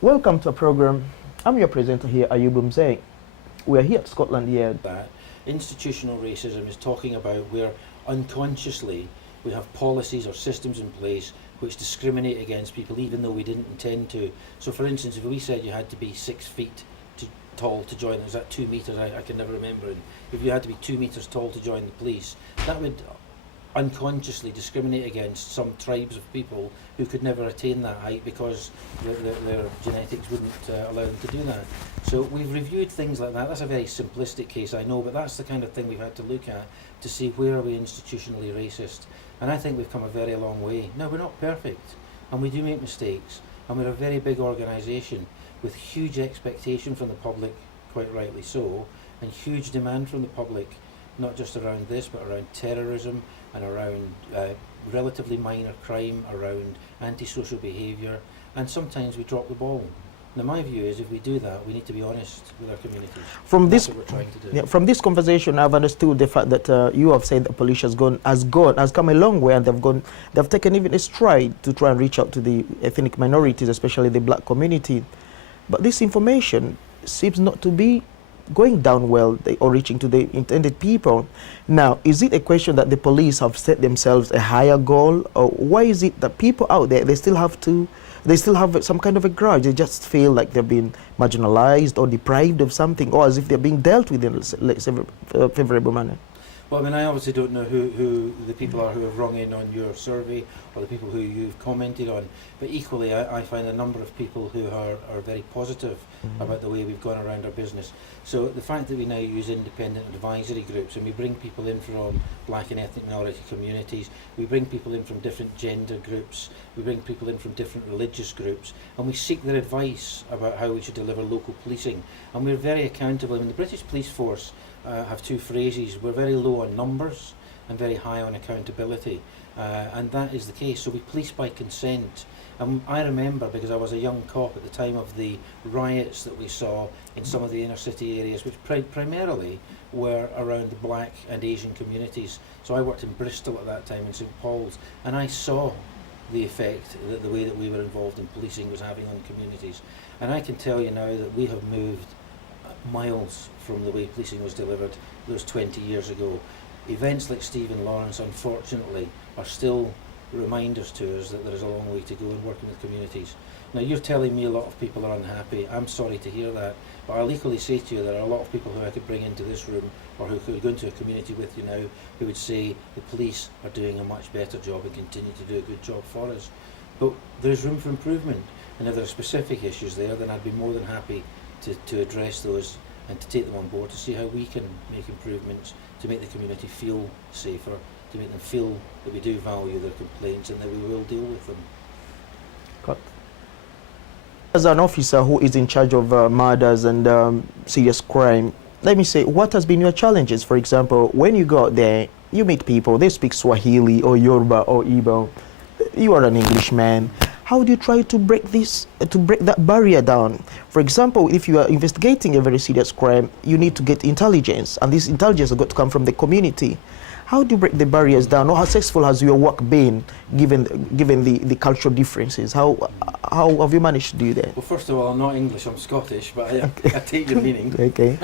Welcome to our program. I'm your presenter here, Ayoub Mzee. We are here at Scotland Yard. That institutional racism is talking about where unconsciously we have policies or systems in place which discriminate against people even though we didn't intend to. So for instance, if we said you had to be 6 feet tall to join, is that 2 metres? I can never remember. And if you had to be 2 metres tall to join the police, that would unconsciously discriminate against some tribes of people who could never attain that height because their genetics wouldn't allow them to do that. So we've reviewed things like that. That's a very simplistic case, I know, but that's the kind of thing we've had to look at to see where are we institutionally racist. And I think we've come a very long way. Now, we're not perfect, and we do make mistakes, and we're a very big organisation with huge expectation from the public, quite rightly so, and huge demand from the public, not just around this, but around terrorism and around relatively minor crime, around antisocial behaviour, and sometimes we drop the ball. Now, my view is if we do that, we need to be honest with our communities. That's what we're trying to do. Yeah, from this conversation, I've understood the fact that you have said the police has come a long way, and they've taken even a stride to try and reach out to the ethnic minorities, especially the black community. But this information seems not to be going down well or reaching to the intended people. Now, is it a question that the police have set themselves a higher goal, or why is it that people out there, they still have some kind of a grudge? They just feel like they've been marginalized or deprived of something, or as if they're being dealt with in a favorable manner? Well, I mean, I obviously don't know who the people are who have rung in on your survey or the people who you've commented on, but equally I find a number of people who are very positive about the way we've gone around our business. So the fact that we now use independent advisory groups and we bring people in from black and ethnic minority communities, we bring people in from different gender groups, we bring people in from different religious groups, and we seek their advice about how we should deliver local policing. And we're very accountable. I mean, the British police force have two phrases: we're very low on numbers and very high on accountability, and that is the case. So we police by consent. I remember, because I was a young cop at the time of the riots that we saw in some of the inner city areas, which primarily were around the black and Asian communities. So I worked in Bristol at that time, in St Paul's, and I saw the effect that the way that we were involved in policing was having on communities. And I can tell you now that we have moved miles from the way policing was delivered those 20 years ago. Events like Stephen Lawrence, unfortunately, are still reminders to us that there is a long way to go in working with communities. Now, you're telling me a lot of people are unhappy. I'm sorry to hear that, but I'll equally say to you there are a lot of people who I could bring into this room or who could go into a community with you now who would say the police are doing a much better job and continue to do a good job for us. But there's room for improvement, and if there are specific issues there, then I'd be more than happy to address those and to take them on board to see how we can make improvements to make the community feel safer, to make them feel that we do value their complaints and that we will deal with them. Cut. As an officer who is in charge of murders and serious crime, let me say, what has been your challenges? For example, when you go out there, you meet people, they speak Swahili or Yoruba or Igbo. You are an Englishman. How do you try to break that barrier down? For example, if you are investigating a very serious crime, you need to get intelligence, and this intelligence has got to come from the community. How do you break the barriers down, or how successful has your work been, given the cultural differences? How have you managed to do that? Well, first of all, I'm not English, I'm Scottish, but I take your meaning. Okay.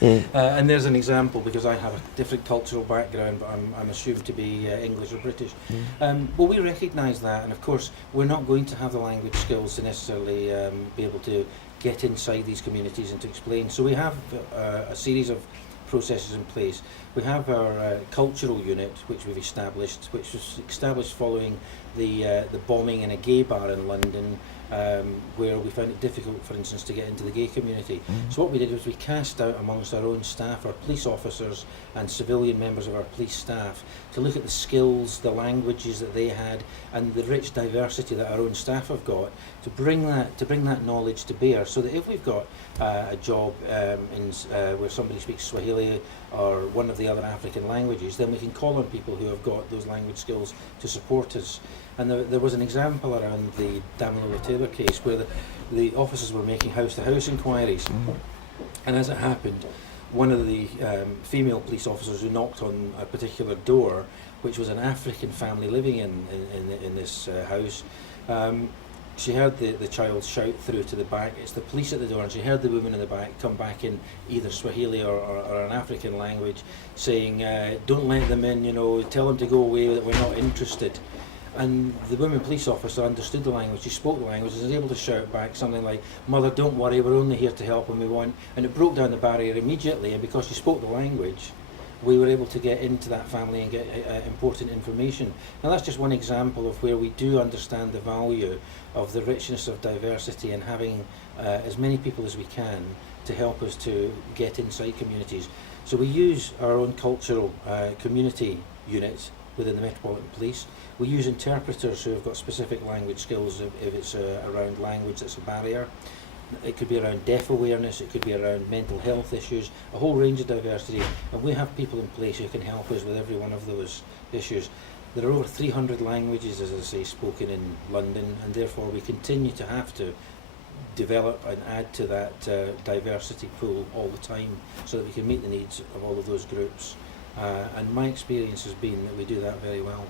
Yeah. And there's an example, because I have a different cultural background, but I'm assumed to be English or British. Well, we recognise that, and of course we're not going to have the language skills to necessarily be able to get inside these communities and to explain. So we have a series of processes in place. We have our cultural unit, which we've established, which was established following the bombing in a gay bar in London, where we found it difficult, for instance, to get into the gay community. So what we did was we cast out amongst our own staff, our police officers and civilian members of our police staff, to look at the skills, the languages that they had, and the rich diversity that our own staff have got, to bring that knowledge to bear, so that if we've got a job where somebody speaks Swahili or one of the other African languages, then we can call on people who have got those language skills to support us. And there was an example around the Damilolo Taylor case where the officers were making house-to-house inquiries, and as it happened, one of the female police officers who knocked on a particular door, which was an African family living in this house, she heard the child shout through to the back, it's the police at the door, and she heard the woman in the back come back in either Swahili or an African language saying, don't let them in, you know, tell them to go away, that we're not interested. And the woman police officer understood the language, she spoke the language, and was able to shout back something like, "Mother, don't worry, we're only here to help and we want," and it broke down the barrier immediately, and because she spoke the language, we were able to get into that family and get important information. Now that's just one example of where we do understand the value of the richness of diversity and having as many people as we can to help us to get inside communities. So we use our own cultural community units within the Metropolitan Police. We use interpreters who have got specific language skills if it's around language that's a barrier. It could be around deaf awareness, it could be around mental health issues, a whole range of diversity, and we have people in place who can help us with every one of those issues. There are over 300 languages, as I say, spoken in London, and therefore we continue to have to develop and add to that diversity pool all the time so that we can meet the needs of all of those groups. And my experience has been that we do that very well.